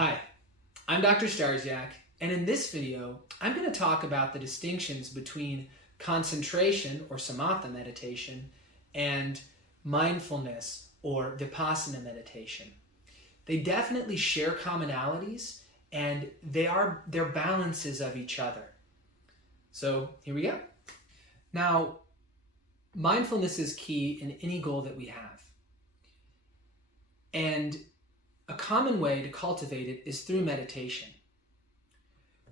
Hi, I'm Dr. Starsiak, and in this video, I'm going to talk about the distinctions between concentration or Samatha meditation and mindfulness or Vipassana meditation. They definitely share commonalities, and they're balances of each other. So here we go. Now, mindfulness is key in any goal that we have. And a common way to cultivate it is through meditation.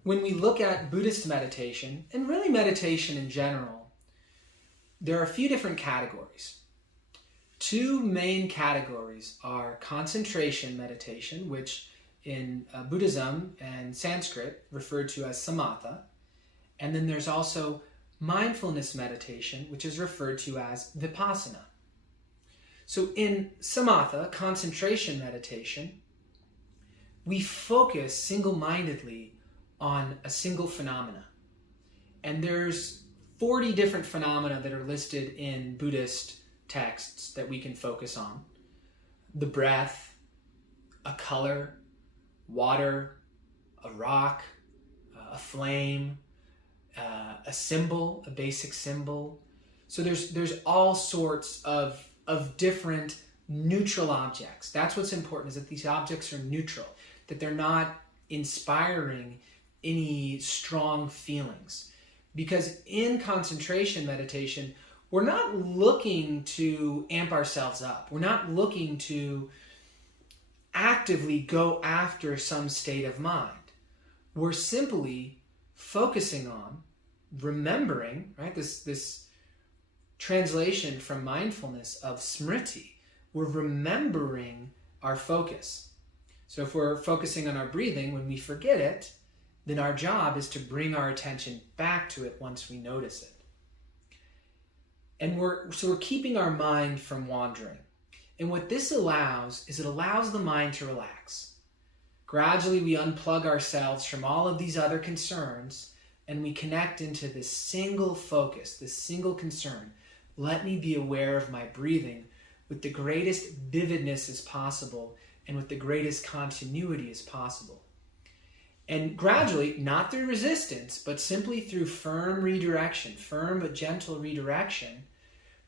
When we look at Buddhist meditation, and really meditation in general, there are a few different categories. Two main categories are concentration meditation, which in Buddhism and Sanskrit referred to as Samatha, and then there's also mindfulness meditation, which is referred to as Vipassana. So in Samatha, concentration meditation, we focus single-mindedly on a single phenomena. And there's 40 different phenomena that are listed in Buddhist texts that we can focus on. The breath, a color, water, a rock, a flame, a symbol, a basic symbol. So there's all sorts of different neutral objects. That's what's important, is that these objects are neutral, that they're not inspiring any strong feelings. Because in concentration meditation, we're not looking to amp ourselves up. We're not looking to actively go after some state of mind. We're simply focusing on remembering, right? This translation from mindfulness of smriti. We're remembering our focus. So if we're focusing on our breathing, when we forget it, then our job is to bring our attention back to it once we notice it. And we're keeping our mind from wandering. And what this allows is it allows the mind to relax. Gradually we unplug ourselves from all of these other concerns and we connect into this single focus, this single concern. Let me be aware of my breathing with the greatest vividness as possible and with the greatest continuity as possible. And gradually, not through resistance, but simply through firm redirection, firm but gentle redirection,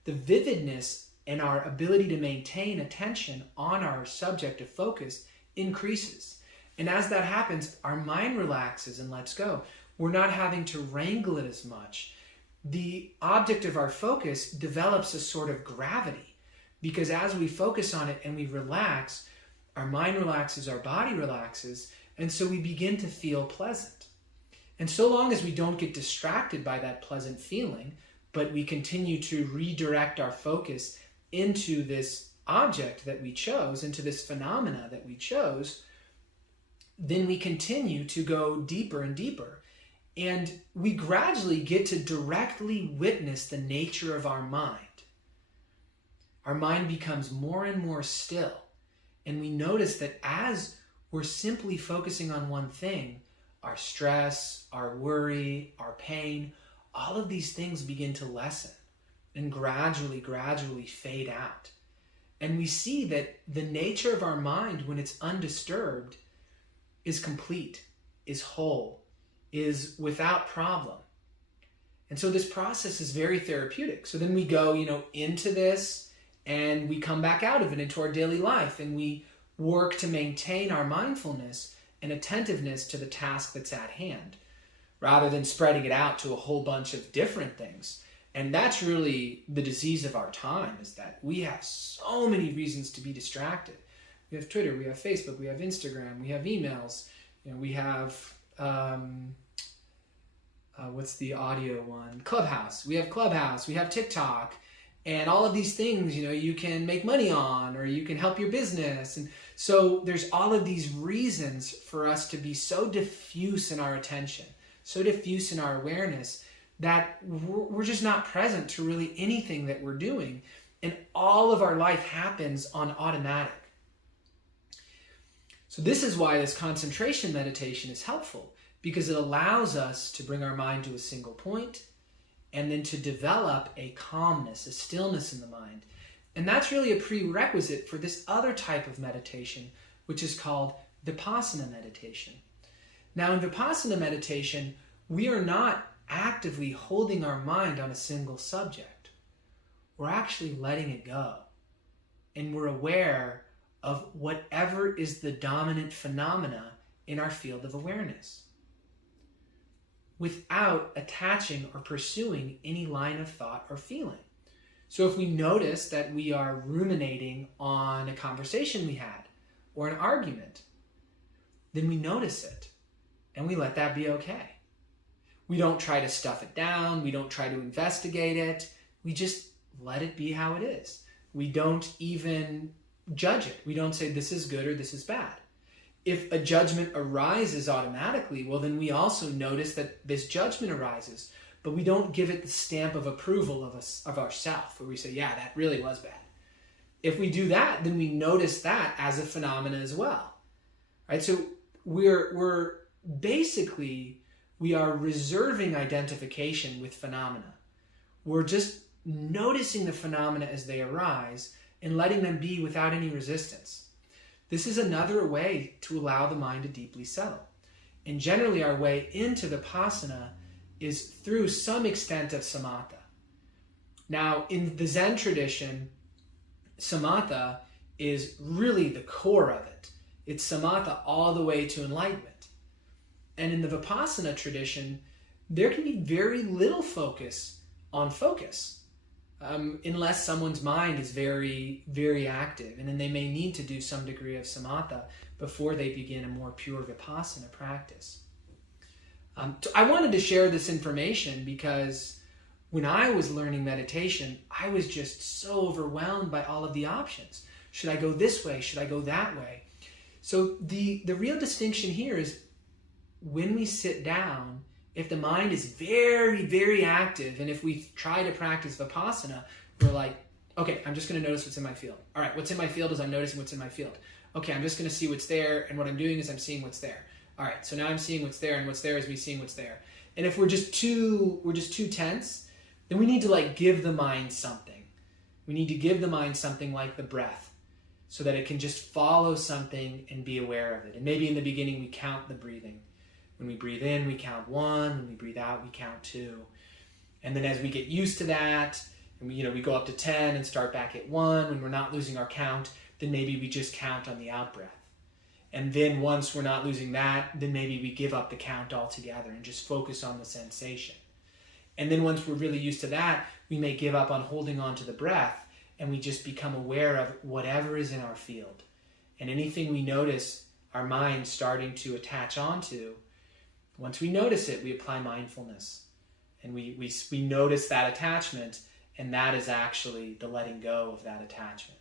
the vividness and our ability to maintain attention on our subject of focus increases. And as that happens, our mind relaxes and lets go. We're not having to wrangle it as much. The object of our focus develops a sort of gravity, because as we focus on it and we relax, our mind relaxes, our body relaxes, and so we begin to feel pleasant. And so long as we don't get distracted by that pleasant feeling, but we continue to redirect our focus into this object that we chose, into this phenomena that we chose, then we continue to go deeper and deeper. And we gradually get to directly witness the nature of our mind. Our mind becomes more and more still. And we notice that as we're simply focusing on one thing, our stress, our worry, our pain, all of these things begin to lessen and gradually fade out. And we see that the nature of our mind, when it's undisturbed, is complete, is whole, is without problem. And so this process is very therapeutic. So then we go, into this, and we come back out of it into our daily life, and we work to maintain our mindfulness and attentiveness to the task that's at hand, rather than spreading it out to a whole bunch of different things. And that's really the disease of our time, is that we have so many reasons to be distracted. We have Twitter, we have Facebook, we have Instagram, we have emails, we have, what's the audio one? Clubhouse. We have Clubhouse, we have TikTok, and all of these things, you can make money on, or you can help your business. And so there's all of these reasons for us to be so diffuse in our attention, so diffuse in our awareness, that we're just not present to really anything that we're doing. And all of our life happens on automatic. So this is why this concentration meditation is helpful, because it allows us to bring our mind to a single point and then to develop a calmness, a stillness in the mind. And that's really a prerequisite for this other type of meditation, which is called Vipassana meditation. Now, in Vipassana meditation, we are not actively holding our mind on a single subject. We're actually letting it go. And we're aware of whatever is the dominant phenomena in our field of awareness, without attaching or pursuing any line of thought or feeling. So if we notice that we are ruminating on a conversation we had or an argument, then we notice it and we let that be okay. We don't try to stuff it down. We don't try to investigate it. We just let it be how it is. We don't even judge it. We don't say this is good or this is bad. If a judgment arises automatically, well, then we also notice that this judgment arises, but we don't give it the stamp of approval of ourself, where we say, yeah, that really was bad. If we do that, then we notice that as a phenomena as well. Right? So we're basically, we are reserving identification with phenomena. We're just noticing the phenomena as they arise and letting them be without any resistance. This is another way to allow the mind to deeply settle. And generally our way into Vipassana is through some extent of Samatha. Now, in the Zen tradition, Samatha is really the core of it. It's Samatha all the way to enlightenment. And in the Vipassana tradition, there can be very little focus on focus. Unless someone's mind is very, very active, and then they may need to do some degree of samatha before they begin a more pure Vipassana practice. I wanted to share this information because when I was learning meditation, I was just so overwhelmed by all of the options. Should I go this way? Should I go that way? So the real distinction here is when we sit down, if the mind is very, very active, and if we try to practice Vipassana, we're like, okay, I'm just going to notice what's in my field. All right, what's in my field is I'm noticing what's in my field. Okay, I'm just going to see what's there, and what I'm doing is I'm seeing what's there. All right, so now I'm seeing what's there, and what's there is me seeing what's there. And if we're just too tense, then we need to give the mind something. We need to give the mind something like the breath, so that it can just follow something and be aware of it. And maybe in the beginning we count the breathing. When we breathe in, we count 1. When we breathe out, we count 2. And then as we get used to that, and we go up to 10 and start back at 1. When we're not losing our count, then maybe we just count on the out-breath. And then once we're not losing that, then maybe we give up the count altogether and just focus on the sensation. And then once we're really used to that, we may give up on holding on to the breath, and we just become aware of whatever is in our field. And anything we notice our mind starting to attach onto, once we notice it, we apply mindfulness. And we notice that attachment, and that is actually the letting go of that attachment.